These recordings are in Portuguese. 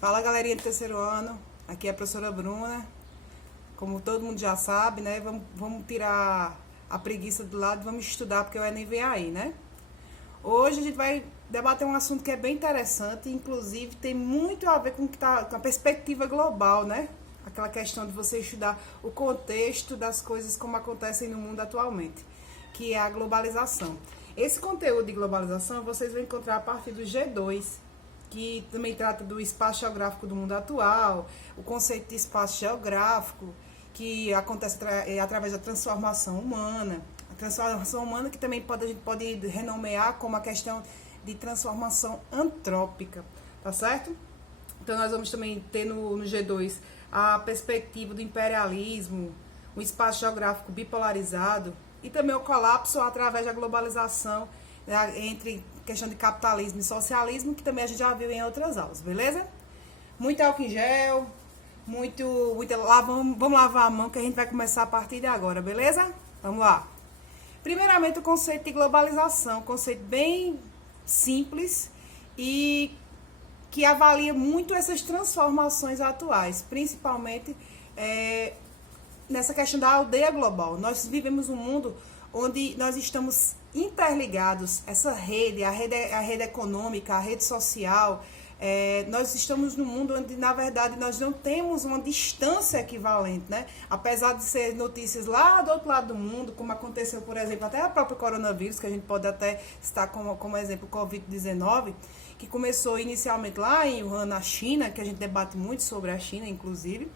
Fala, galerinha do terceiro ano, aqui é a professora Bruna. Como todo mundo já sabe, né? Vamos tirar a preguiça do lado, vamos estudar porque o Enem vem aí, né? Hoje a gente vai debater um assunto que é bem interessante, inclusive tem muito a ver com, com a perspectiva global, né? Aquela questão de você estudar o contexto das coisas como acontecem no mundo atualmente, que é a globalização. Esse conteúdo de globalização vocês vão encontrar a partir do G2, que também trata do espaço geográfico do mundo atual, o conceito de espaço geográfico, que acontece através da transformação humana. A transformação humana que também a gente pode renomear como a questão de transformação antrópica, tá certo? Então nós vamos também ter no G2 a perspectiva do imperialismo, o espaço geográfico bipolarizado e também o colapso através da globalização, entre questão de capitalismo e socialismo, que também a gente já viu em outras aulas, beleza? Muito álcool em gel, vamos lavar a mão que a gente vai começar a partir de agora, beleza? Vamos lá. Primeiramente, o conceito de globalização, conceito bem simples e que avalia muito essas transformações atuais, principalmente nessa questão da aldeia global. Nós vivemos um mundo onde nós estamos interligados, essa rede, a rede econômica, a rede social, nós estamos num mundo onde, na verdade, nós não temos uma distância equivalente, né? Apesar de ser notícias lá do outro lado do mundo, como aconteceu, por exemplo, até a própria coronavírus, que a gente pode até citar como exemplo o Covid-19, que começou inicialmente lá em Wuhan, na China, que a gente debate muito sobre a China, inclusive,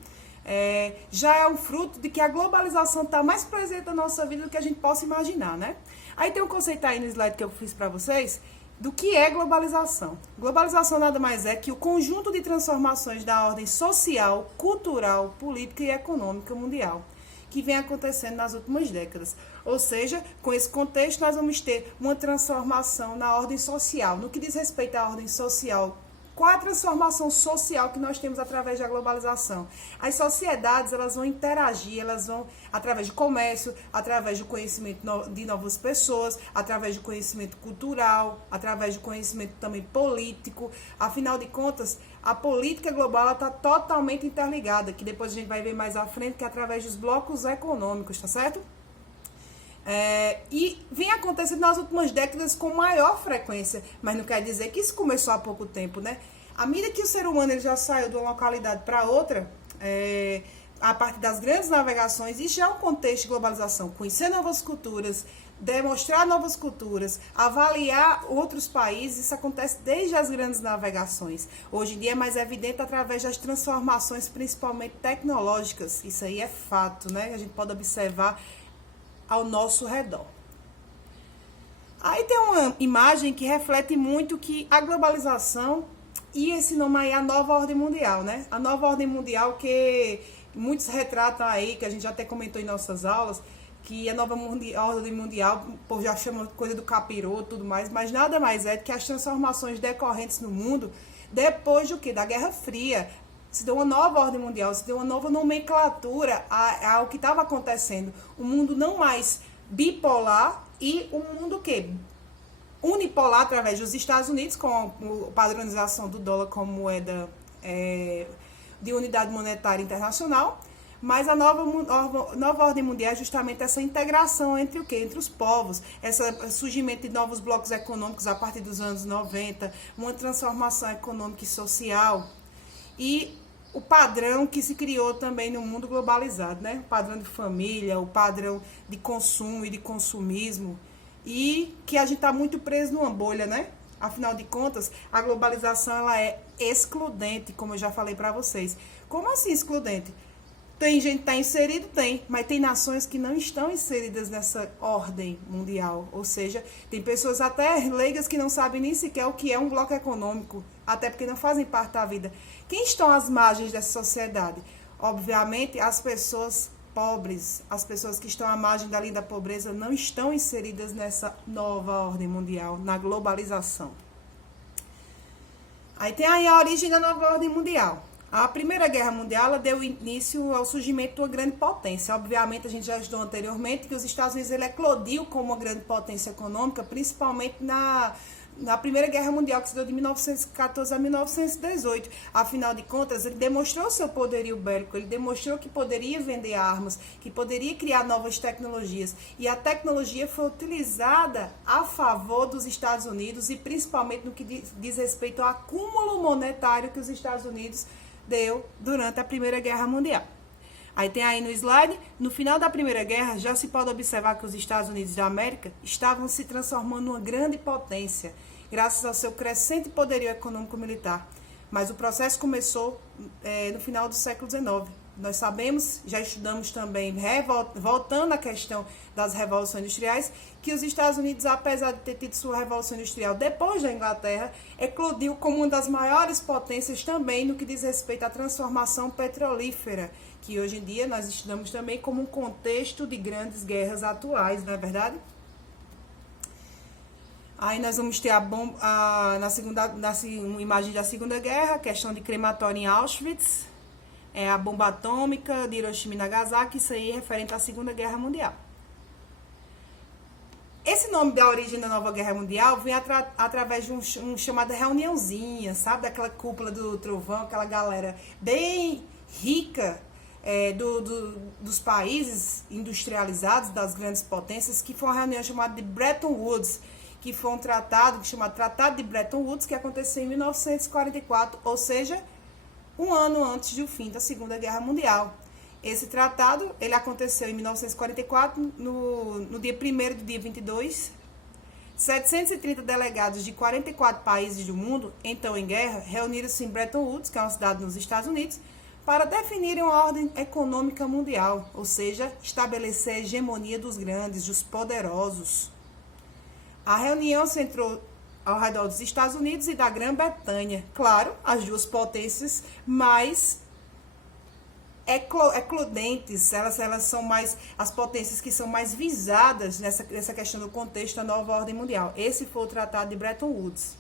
já é um fruto de que a globalização está mais presente na nossa vida do que a gente possa imaginar, né? Aí tem um conceito aí no slide que eu fiz para vocês do que é globalização. Globalização nada mais é que o conjunto de transformações da ordem social, cultural, política e econômica mundial que vem acontecendo nas últimas décadas. Ou seja, com esse contexto nós vamos ter uma transformação na ordem social. No que diz respeito à ordem social, qual a transformação social que nós temos através da globalização? As sociedades, elas vão interagir, elas vão, através de comércio, através do conhecimento de novas pessoas, através do conhecimento cultural, através do conhecimento também político. Afinal de contas, a política global está totalmente interligada, que depois a gente vai ver mais à frente, que é através dos blocos econômicos, tá certo? E vem acontecendo nas últimas décadas com maior frequência, mas não quer dizer que isso começou há pouco tempo, né? À medida que o ser humano ele já saiu de uma localidade para outra, a partir das grandes navegações, isso já é um contexto de globalização, conhecer novas culturas, demonstrar novas culturas, avaliar outros países, isso acontece desde as grandes navegações. Hoje em dia é mais evidente através das transformações, principalmente tecnológicas, isso aí é fato, né? A gente pode observar ao nosso redor. Aí tem uma imagem que reflete muito que a globalização e esse nome aí é a nova ordem mundial, né? A nova ordem mundial que muitos retratam aí, que a gente já até comentou em nossas aulas, que a nova ordem mundial, o povo já chama coisa do capiroto e tudo mais, mas nada mais é do que as transformações decorrentes no mundo depois do que? Da Guerra Fria. Se deu uma nova ordem mundial, se deu uma nova nomenclatura ao que estava acontecendo. Um mundo não mais bipolar e um mundo que unipolar através dos Estados Unidos, com a padronização do dólar como moeda de unidade monetária internacional, mas a nova ordem mundial é justamente essa integração entre o quê? Entre os povos, esse surgimento de novos blocos econômicos a partir dos anos 90, uma transformação econômica e social, e o padrão que se criou também no mundo globalizado, né? O padrão de família, o padrão de consumo e de consumismo, e que a gente está muito preso numa bolha, né? Afinal de contas, a globalização ela é excludente, como eu já falei para vocês. Como assim excludente? Tem gente que está inserido? Tem, mas tem nações que não estão inseridas nessa ordem mundial. Ou seja, tem pessoas até leigas que não sabem nem sequer o que é um bloco econômico, até porque não fazem parte da vida. Quem estão às margens dessa sociedade? Obviamente, as pessoas pobres, as pessoas que estão à margem da linha da pobreza não estão inseridas nessa nova ordem mundial, na globalização. Aí tem aí a origem da nova ordem mundial. A Primeira Guerra Mundial ela deu início ao surgimento de uma grande potência. Obviamente, a gente já estudou anteriormente que os Estados Unidos ele eclodiu como uma grande potência econômica, principalmente na Primeira Guerra Mundial, que se deu de 1914 a 1918. Afinal de contas, ele demonstrou seu poderio bélico, ele demonstrou que poderia vender armas, que poderia criar novas tecnologias. E a tecnologia foi utilizada a favor dos Estados Unidos e principalmente no que diz respeito ao acúmulo monetário que os Estados Unidos deu durante a Primeira Guerra Mundial. Aí tem aí no slide, no final da Primeira Guerra, já se pode observar que os Estados Unidos da América estavam se transformando numa grande potência, graças ao seu crescente poderio econômico-militar. Mas o processo começou no final do século XIX. Nós sabemos, já estudamos também, voltando à questão das revoluções industriais, que os Estados Unidos, apesar de ter tido sua revolução industrial depois da Inglaterra, eclodiu como uma das maiores potências também no que diz respeito à transformação petrolífera, que hoje em dia nós estudamos também como um contexto de grandes guerras atuais, não é verdade? Aí nós vamos ter na imagem da Segunda Guerra, a questão de crematório em Auschwitz, a bomba atômica de Hiroshima e Nagasaki, isso aí é referente à Segunda Guerra Mundial. Esse nome da origem da Nova Guerra Mundial vem através de um chamado reuniãozinha, sabe? Daquela cúpula do trovão, aquela galera bem rica dos países industrializados, das grandes potências, que foi uma reunião chamada de Bretton Woods, que foi um tratado chamado Tratado de Bretton Woods, que aconteceu em 1944, ou seja, um ano antes do fim da Segunda Guerra Mundial. Esse tratado, ele aconteceu em 1944, no dia 1º do dia 22. 730 delegados de 44 países do mundo, então em guerra, reuniram-se em Bretton Woods, que é uma cidade nos Estados Unidos, para definirem uma ordem econômica mundial, ou seja, estabelecer a hegemonia dos grandes, dos poderosos. A reunião se centrou ao redor dos Estados Unidos e da Grã-Bretanha. Claro, as duas potências mais eclodentes, elas são mais as potências que são mais visadas nessa questão do contexto da nova ordem mundial. Esse foi o Tratado de Bretton Woods.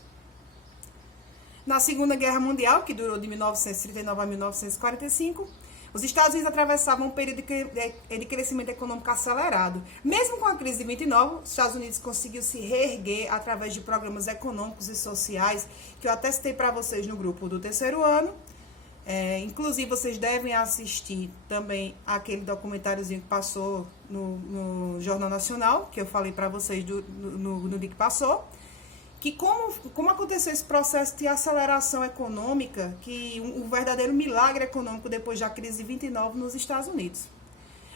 Na Segunda Guerra Mundial, que durou de 1939 a 1945, os Estados Unidos atravessavam um período de crescimento econômico acelerado. Mesmo com a crise de 29, os Estados Unidos conseguiu se reerguer através de programas econômicos e sociais, que eu até citei para vocês no grupo do terceiro ano. Inclusive, vocês devem assistir também aquele documentáriozinho que passou no Jornal Nacional, que eu falei para vocês no dia que passou, que como aconteceu esse processo de aceleração econômica, que um verdadeiro milagre econômico depois da crise de 29 nos Estados Unidos.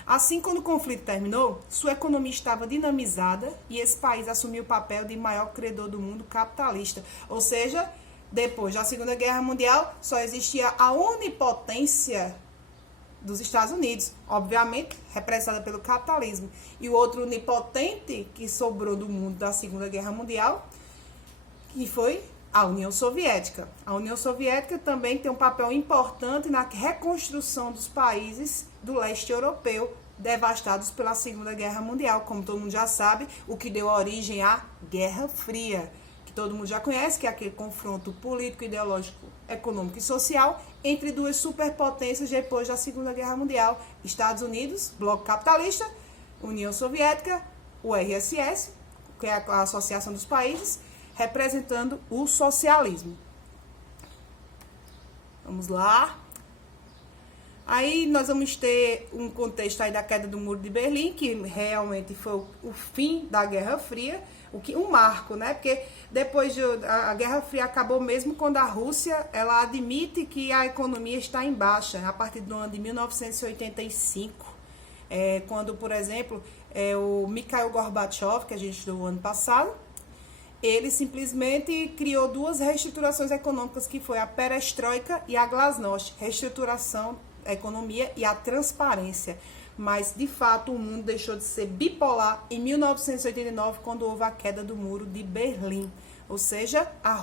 Assim, quando o conflito terminou, sua economia estava dinamizada e esse país assumiu o papel de maior credor do mundo capitalista. Ou seja, depois da Segunda Guerra Mundial, só existia a onipotência dos Estados Unidos, obviamente representada pelo capitalismo. E o outro onipotente que sobrou do mundo da Segunda Guerra Mundial, que foi a União Soviética. A União Soviética também tem um papel importante na reconstrução dos países do leste europeu devastados pela Segunda Guerra Mundial, como todo mundo já sabe, o que deu origem à Guerra Fria, que todo mundo já conhece, que é aquele confronto político, ideológico, econômico e social entre duas superpotências depois da Segunda Guerra Mundial: Estados Unidos, bloco capitalista, União Soviética, o RSS, que é a Associação dos Países, representando o socialismo. Vamos lá. Aí nós vamos ter um contexto aí da queda do Muro de Berlim, que realmente foi o fim da Guerra Fria, um marco, né? Porque depois a Guerra Fria acabou mesmo quando a Rússia, ela admite que a economia está em baixa, a partir do ano de 1985. Quando, por exemplo, o Mikhail Gorbachev, que a gente estudou ano passado, ele simplesmente criou duas reestruturações econômicas, que foi a perestroika e a glasnost, reestruturação da economia e a transparência. Mas, de fato, o mundo deixou de ser bipolar em 1989, quando houve a queda do Muro de Berlim. Ou seja, a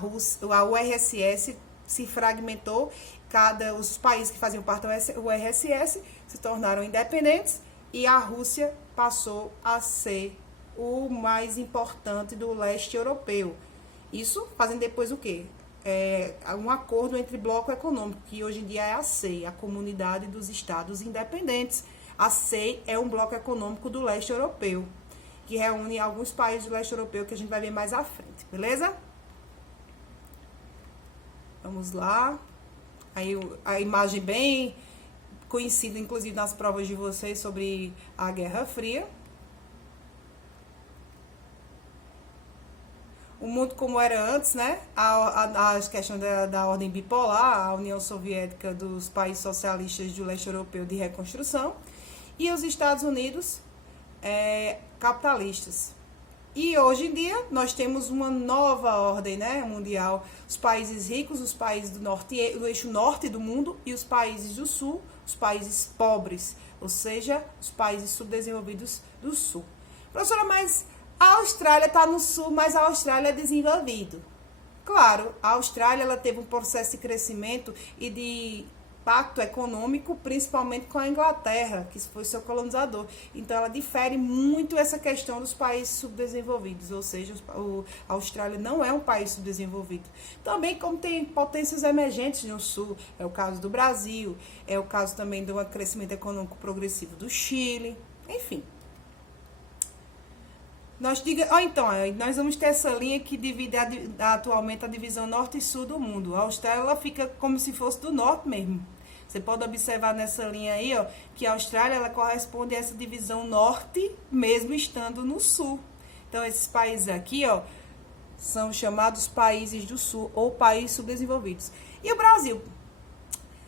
URSS se fragmentou, os países que faziam parte do URSS se tornaram independentes e a Rússia passou a ser o mais importante do leste europeu. Isso fazendo depois o quê? Um acordo entre bloco econômico, que hoje em dia é a CEI, a Comunidade dos Estados Independentes. A CEI é um bloco econômico do leste europeu, que reúne alguns países do leste europeu, que a gente vai ver mais à frente, beleza? Vamos lá. Aí a imagem bem conhecida, inclusive nas provas de vocês sobre a Guerra Fria. O mundo como era antes, né? A questão da ordem bipolar, a União Soviética dos países socialistas do leste europeu de reconstrução e os Estados Unidos capitalistas. E hoje em dia nós temos uma nova ordem, né, mundial. Os países ricos, os países do norte, do eixo norte do mundo e os países do sul, os países pobres, ou seja, os países subdesenvolvidos do sul. Professora, mas a Austrália está no sul, mas a Austrália é desenvolvido. Claro, a Austrália ela teve um processo de crescimento e de pacto econômico, principalmente com a Inglaterra, que foi seu colonizador. Então, ela difere muito essa questão dos países subdesenvolvidos, ou seja, a Austrália não é um país subdesenvolvido. Também, como tem potências emergentes no sul, é o caso do Brasil, é o caso também do crescimento econômico progressivo do Chile, enfim. Nós vamos ter essa linha que divide atualmente a divisão norte e sul do mundo. A Austrália ela fica como se fosse do norte mesmo. Você pode observar nessa linha aí, ó, que a Austrália ela corresponde a essa divisão norte, mesmo estando no sul. Então, esses países aqui, ó, são chamados países do sul ou países subdesenvolvidos. E o Brasil?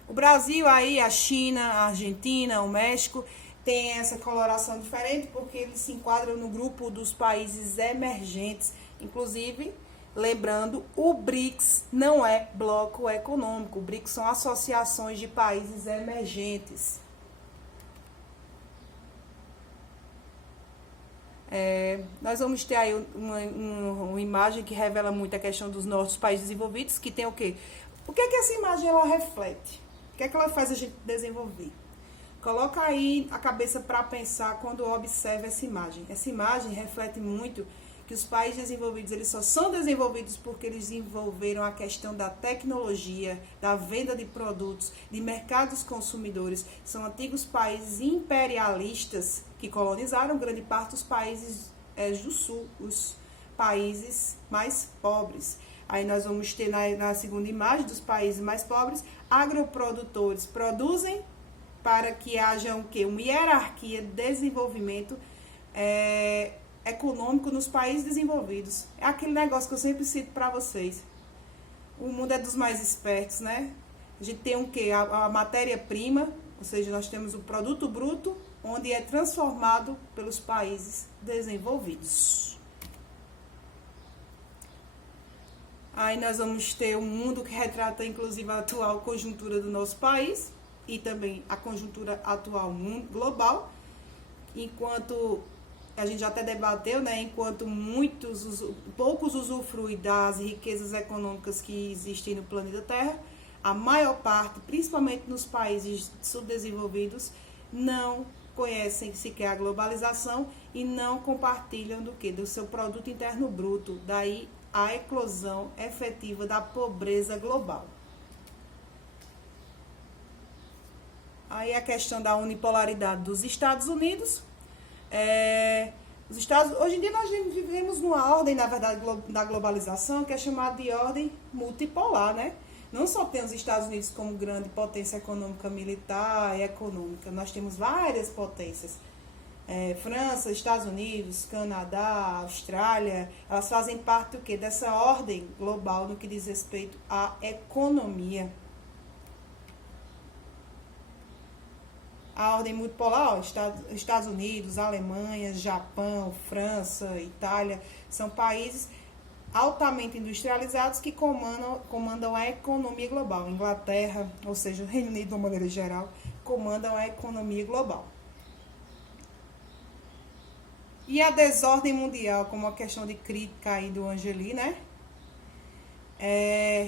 O Brasil aí, a China, a Argentina, o México tem essa coloração diferente porque eles se enquadram no grupo dos países emergentes. Inclusive, lembrando, o BRICS não é bloco econômico. O BRICS são associações de países emergentes. Nós vamos ter aí uma imagem que revela muito a questão dos nossos países desenvolvidos, que tem o quê? O que é que essa imagem ela reflete? O que é que ela faz a gente desenvolver? Coloca aí a cabeça para pensar quando observa essa imagem. Essa imagem reflete muito que os países desenvolvidos, eles só são desenvolvidos porque eles desenvolveram a questão da tecnologia, da venda de produtos, de mercados consumidores. São antigos países imperialistas que colonizaram grande parte dos países do sul, os países mais pobres. Aí nós vamos ter na segunda imagem dos países mais pobres, agroprodutores produzem para que haja uma hierarquia de desenvolvimento econômico nos países desenvolvidos. É aquele negócio que eu sempre cito para vocês. O mundo é dos mais espertos, né? A gente tem o quê? A matéria-prima, ou seja, nós temos o produto bruto, onde é transformado pelos países desenvolvidos. Aí nós vamos ter um mundo que retrata, inclusive, a atual conjuntura do nosso país e também a conjuntura atual global, enquanto a gente já até debateu, né, enquanto poucos usufruem das riquezas econômicas que existem no planeta Terra, a maior parte, principalmente nos países subdesenvolvidos, não conhecem sequer a globalização e não compartilham do seu produto interno bruto, daí a eclosão efetiva da pobreza global. Aí a questão da unipolaridade dos Estados Unidos. Hoje em dia nós vivemos numa ordem, na verdade, da globalização, que é chamada de ordem multipolar, né? Não só tem os Estados Unidos como grande potência econômica, militar e econômica, nós temos várias potências. França, Estados Unidos, Canadá, Austrália, elas fazem parte do quê? Dessa ordem global no que diz respeito à economia. A ordem multipolar, Estados Unidos, Alemanha, Japão, França, Itália, são países altamente industrializados que comandam a economia global. Inglaterra, ou seja, o Reino Unido, de uma maneira geral, comandam a economia global. E a desordem mundial, como a questão de crítica aí do Angeli, né?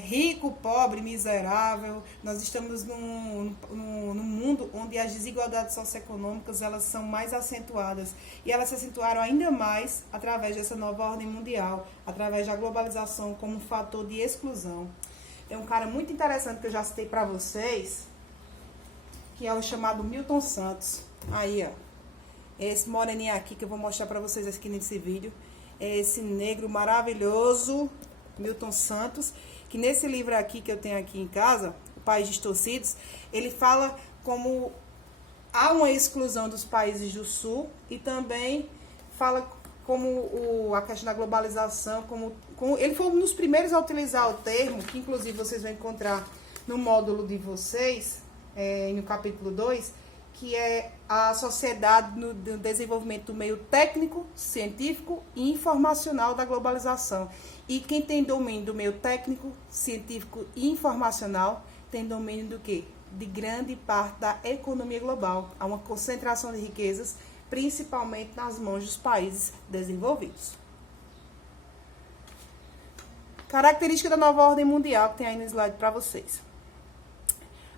Rico, pobre, miserável. Nós estamos num mundo onde as desigualdades socioeconômicas elas são mais acentuadas e elas se acentuaram ainda mais através dessa nova ordem mundial, através da globalização como um fator de exclusão. Tem um cara muito interessante que eu já citei para vocês, que é o chamado Milton Santos. Aí, ó, esse moreninho aqui que eu vou mostrar para vocês aqui nesse vídeo, é esse negro maravilhoso, Milton Santos, que nesse livro aqui que eu tenho aqui em casa, O País Distorcidos, ele fala como há uma exclusão dos países do Sul e também fala como a questão da globalização, ele foi um dos primeiros a utilizar o termo, que inclusive vocês vão encontrar no módulo de vocês, no capítulo 2, que é a sociedade no desenvolvimento do meio técnico, científico e informacional da globalização. E quem tem domínio do meio técnico, científico e informacional, tem domínio do quê? De grande parte da economia global. Há uma concentração de riquezas, principalmente nas mãos dos países desenvolvidos. Característica da nova ordem mundial que tem aí no slide para vocês.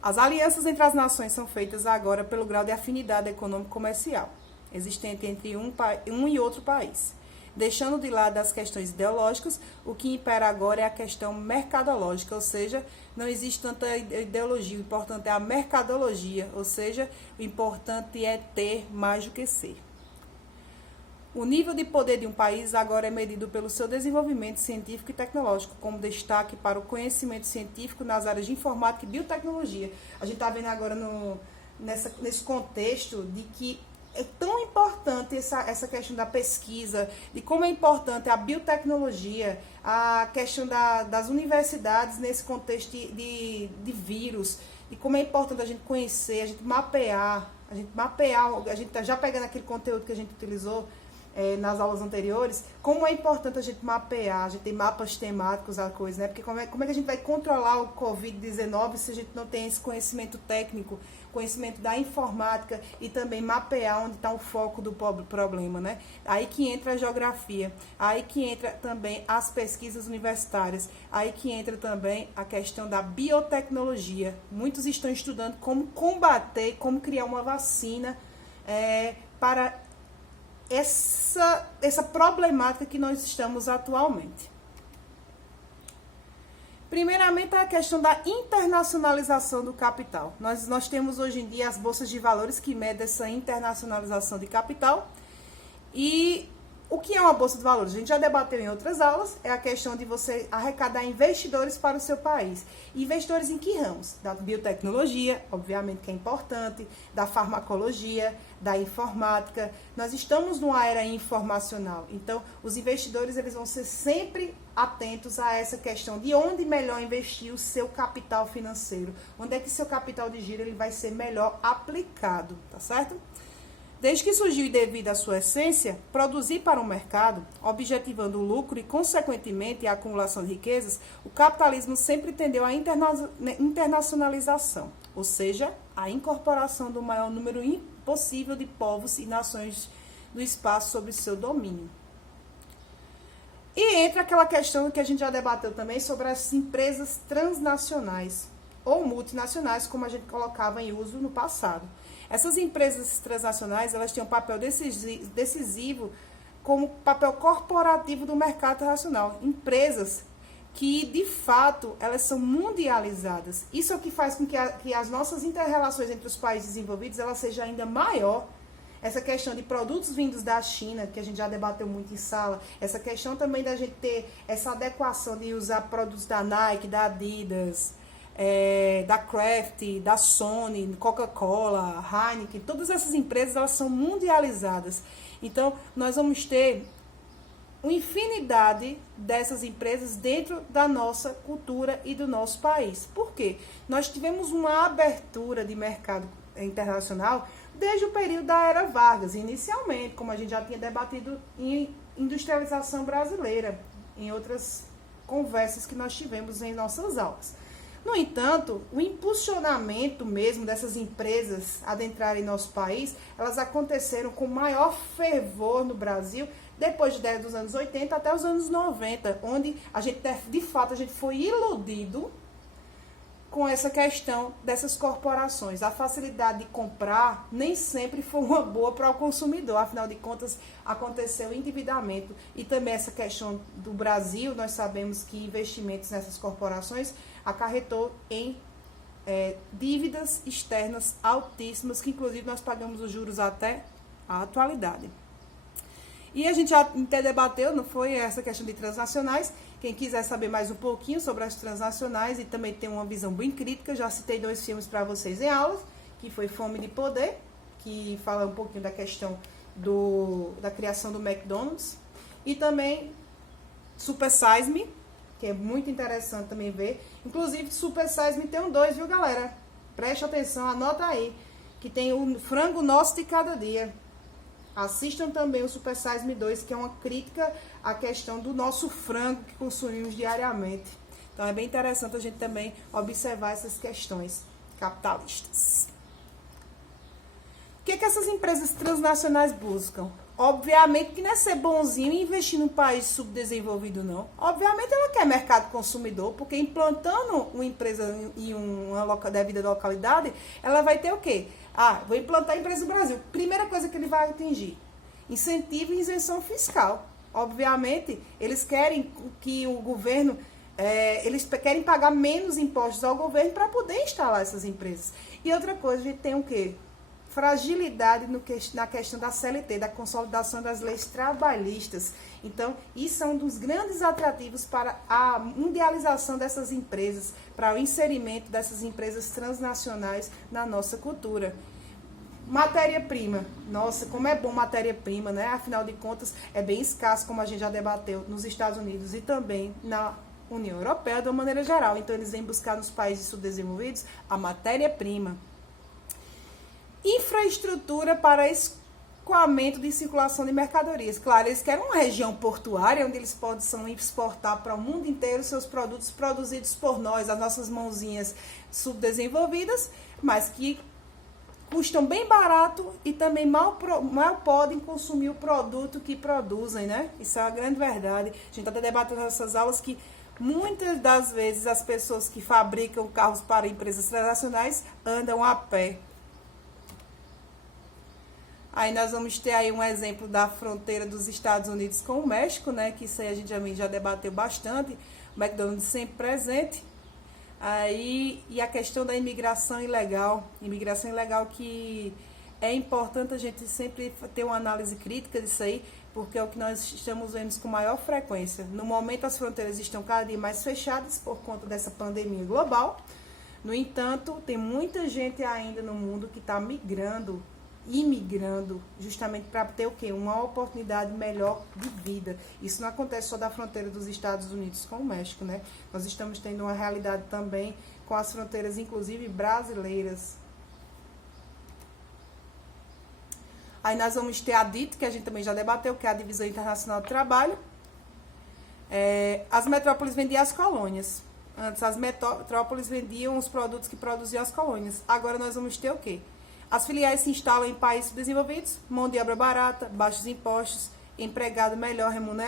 As alianças entre as nações são feitas agora pelo grau de afinidade econômico-comercial existente entre um e outro país. Deixando de lado as questões ideológicas, o que impera agora é a questão mercadológica, ou seja, não existe tanta ideologia, o importante é a mercadologia, ou seja, o importante é ter mais do que ser. O nível de poder de um país agora é medido pelo seu desenvolvimento científico e tecnológico, como destaque para o conhecimento científico nas áreas de informática e biotecnologia. A gente está vendo agora nesse contexto de que é tão importante essa questão da pesquisa, de como é importante a biotecnologia, a questão das universidades nesse contexto de vírus, e como é importante a gente conhecer, a gente mapear, a gente tá já pegando aquele conteúdo que a gente utilizou nas aulas anteriores, como é importante a gente mapear, a gente tem mapas temáticos, a coisa, né? Porque como é que a gente vai controlar o Covid-19 se a gente não tem esse conhecimento técnico, conhecimento da informática e também mapear onde está o foco do problema, né? Aí que entra a geografia, aí que entra também as pesquisas universitárias, aí que entra também a questão da biotecnologia. Muitos estão estudando como combater, como criar uma vacina para essa problemática que nós estamos atualmente. Primeiramente, a questão da internacionalização do capital. Nós temos hoje em dia as bolsas de valores que medem essa internacionalização de capital. E o que é uma bolsa de valores? A gente já debateu em outras aulas, é a questão de você arrecadar investidores para o seu país. Investidores em que ramos? Da biotecnologia, obviamente que é importante, da farmacologia, da informática. Nós estamos numa era informacional, então os investidores eles vão ser sempre atentos a essa questão de onde melhor investir o seu capital financeiro, onde é que seu capital de giro ele vai ser melhor aplicado, tá certo? Desde que surgiu e devido à sua essência, produzir para o mercado, objetivando o lucro e, consequentemente, a acumulação de riquezas, o capitalismo sempre tendeu à internacionalização, ou seja, a incorporação do maior número possível de povos e nações do espaço sob seu domínio. E entra aquela questão que a gente já debateu também sobre as empresas transnacionais ou multinacionais, como a gente colocava em uso no passado. Essas empresas transnacionais, elas têm um papel decisivo como papel corporativo do mercado internacional. Empresas que, de fato, elas são mundializadas. Isso é o que faz com que as nossas inter-relações entre os países desenvolvidos, ela seja ainda maior. Essa questão de produtos vindos da China, que a gente já debateu muito em sala, essa questão também da gente ter essa adequação de usar produtos da Nike, da Adidas, da Kraft, da Sony, Coca-Cola, Heineken, todas essas empresas elas são mundializadas. Então, nós vamos ter uma infinidade dessas empresas dentro da nossa cultura e do nosso país. Por quê? Nós tivemos uma abertura de mercado internacional desde o período da Era Vargas, inicialmente, como a gente já tinha debatido em industrialização brasileira, em outras conversas que nós tivemos em nossas aulas. No entanto, o impulsionamento mesmo dessas empresas adentrarem em nosso país, elas aconteceram com maior fervor no Brasil depois dos anos 80 até os anos 90, onde a gente, de fato, a gente foi iludido com essa questão dessas corporações. A facilidade de comprar nem sempre foi uma boa para o consumidor, afinal de contas aconteceu o endividamento e também essa questão do Brasil, nós sabemos que investimentos nessas corporações acarretou em dívidas externas altíssimas, que inclusive nós pagamos os juros até a atualidade. E a gente já até debateu, não foi, essa questão de transnacionais, Quem quiser saber mais um pouquinho sobre as transnacionais e também ter uma visão bem crítica, já citei 2 filmes para vocês em aulas, que foi Fome de Poder, que fala um pouquinho da questão da criação do McDonald's, e também Super Size Me, que é muito interessante também ver. Inclusive, Super Size Me tem 2, viu, galera? Preste atenção, anota aí, que tem o frango nosso de cada dia. Assistam também o Super Size Me 2, que é uma crítica à questão do nosso frango que consumimos diariamente. Então é bem interessante a gente também observar essas questões capitalistas. O que essas empresas transnacionais buscam? Obviamente que não é ser bonzinho e investir num país subdesenvolvido, não. Obviamente ela quer mercado consumidor, porque implantando uma empresa em uma devida localidade, ela vai ter o quê? Vou implantar a empresa no Brasil. Primeira coisa que ele vai atingir: incentivo e isenção fiscal. Obviamente, eles querem que o governo, eles querem pagar menos impostos ao governo para poder instalar essas empresas. E outra coisa, a gente tem o quê? Fragilidade na questão da CLT, da consolidação das leis trabalhistas. Então, isso é um dos grandes atrativos para a mundialização dessas empresas, para o inserimento dessas empresas transnacionais na nossa cultura. Matéria-prima. Nossa, como é bom matéria-prima, né? Afinal de contas, é bem escasso, como a gente já debateu, nos Estados Unidos e também na União Europeia, de uma maneira geral. Então, eles vêm buscar nos países subdesenvolvidos a matéria-prima. Infraestrutura para escoamento de circulação de mercadorias. Claro, eles querem uma região portuária onde eles possam exportar para o mundo inteiro seus produtos produzidos por nós, as nossas mãozinhas subdesenvolvidas, mas que custam bem barato e também mal podem consumir o produto que produzem, né? Isso é uma grande verdade. A gente está debatendo nessas aulas que muitas das vezes as pessoas que fabricam carros para empresas transnacionais andam a pé. Aí nós vamos ter aí um exemplo da fronteira dos Estados Unidos com o México, né? Que isso aí a gente já debateu bastante. O McDonald's sempre presente. Aí, e a questão da imigração ilegal. Imigração ilegal que é importante a gente sempre ter uma análise crítica disso aí, porque é o que nós estamos vendo com maior frequência. No momento, as fronteiras estão cada dia mais fechadas por conta dessa pandemia global. No entanto, tem muita gente ainda no mundo que está imigrando, justamente para ter o quê? Uma oportunidade melhor de vida. Isso não acontece só da fronteira dos Estados Unidos com o México, né? Nós estamos tendo uma realidade também com as fronteiras, inclusive brasileiras. Aí nós vamos ter a DIT, que a gente também já debateu, que é a Divisão Internacional do Trabalho. As metrópoles vendiam as colônias. Antes as metrópoles vendiam os produtos que produziam as colônias. Agora nós vamos ter o quê? As filiais se instalam em países desenvolvidos, mão de obra barata, baixos impostos, empregado melhor remunerado.